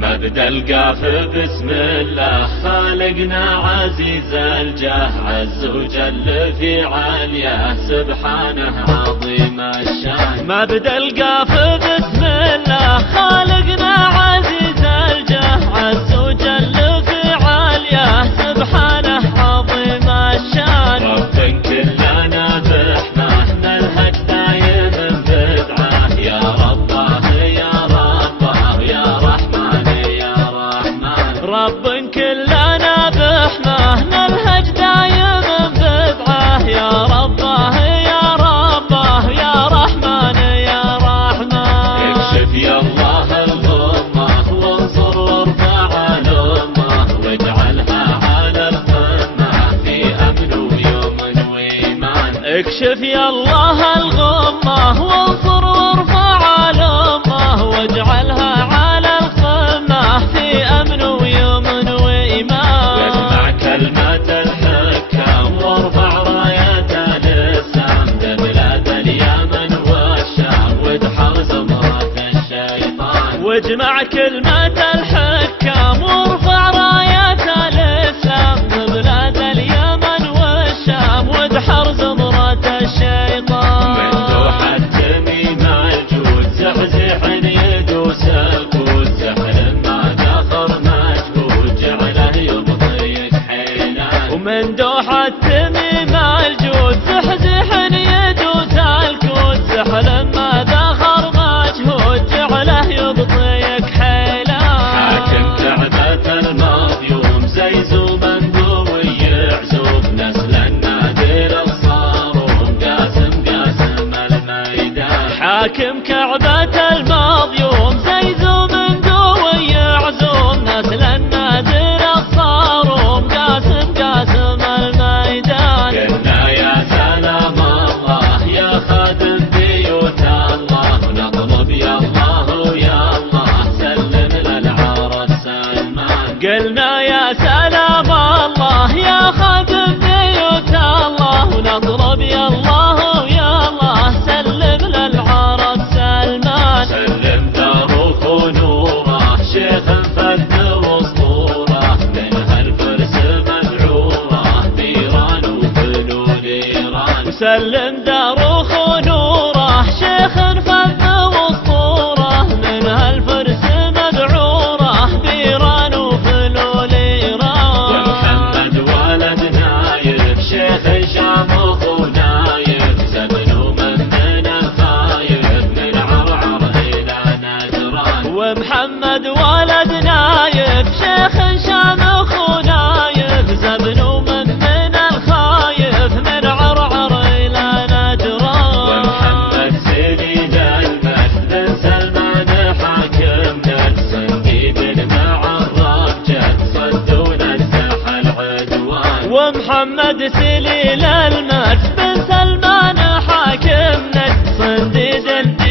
مبدأ القاف بسم الله خالقنا عزيز الجاه عز وجل في علياه سبحانه عظيم الشان. مبدأ القاف بسم الله خالقنا عزيز الجاه عز وجل في علياه سبحانه عظيم الشان. رب كلنا بحماه نلهج دايم بدعاه يا رباه يا رباه يا رحمن يا رحمن. رب كلنا بحماه نلهج دايم بدعاه يا رباه يا رباه يا رحمن يا رحمن. اكشف يا الله الغمة وانصر وارفع الأمة واجعلها على القمة في أمن ويمن وإيمان. اكشف يا الله الغمة وانصر وارفع الأمة واجعلها على القمة في أمن ويمن وإيمان. واجمع كلمة الحكام وارفع راية الإسلام لبلاد اليمن والشام وادحر زمرة الشيطان. واجمع كلمة الحكام وارفع راية الإسلام لبلاد اليمن والشام وادحر زمرة الشيطان. من دوح التميم الجود زحزح يدوس الكود سحر ما دخر مجهود جعله يبطيك حيلان. ومن دوح التميم الجود زحزح يدوس الكود سحر ما دخر مجهود جعله يبطيك حيلان. حاكم كعبة المظيوم زيزو مندوب يعزوب نسل النادر الصاروم قاسم قاسم الميدان. حاكم كعبة المظيوم زيزو مندوب يعزوم نسل النادر الصاروم قاسم قاسم الميدان. قلنا يا سلام الله يا خادم بيوت الله نطلب يا الله يا الله سلم للعرس سلمان. قلنا يا سلام الله يا خادم بيوت الله ونطلب يا الله يا الله سلم للعرس سلمان. سلم داروخ ونوره شيخ فذ واسطوره منها الفرس مذعوره بيران وفلول ايران. وسلم داروخ ونوره شيخ فذ واسطوره منها الفرس مذعوره بيران وفلول ايران. ومحمد ولد نايف شيخ شامخ ونايف زمن ومن الخايف من عرعر الى نجران. ومحمد ولد نايف شيخ شامخ ونايف زمن ومن الخايف من عرعر الى نجران. ومحمد سليل المجد بن سلمان حاكمنا صنديد مع الرجال صدون الساح العدوان. ومحمد سليل المجد بن سلمان حاكمنا صنديد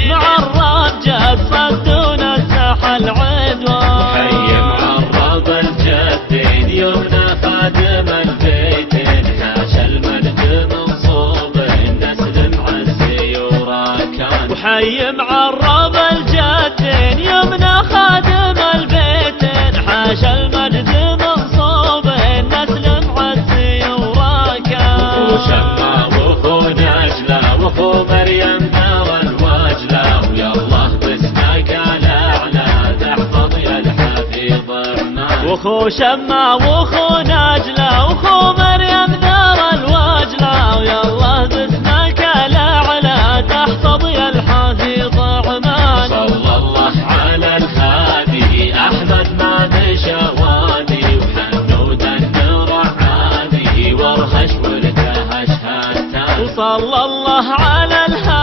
مع الرجال صدون الساح العدوان. حي معرض الجدين يمنى خادم البيتين حاشا المجد منصوب النسل معزي وراكان. وحي معرض الجدين يمنى خادم البيتين حاشا المجد منصوب النسل معزي وراكان. وشما وخو نجلة وخو مريم نار الوجلة ويا الله باسمك الاعلى تحفظ يا الحفيظ الرحمن. وخو شما وخو نجلة وخو مريم نار الوجلة ويا الله باسمك الاعلى تحفظ يا الحفيظ الرحمن. صلى الله على الهادي احمد ما مشى وادي وحنود النور عادي وارهش ولده اشهد. وصلى الله على الهادي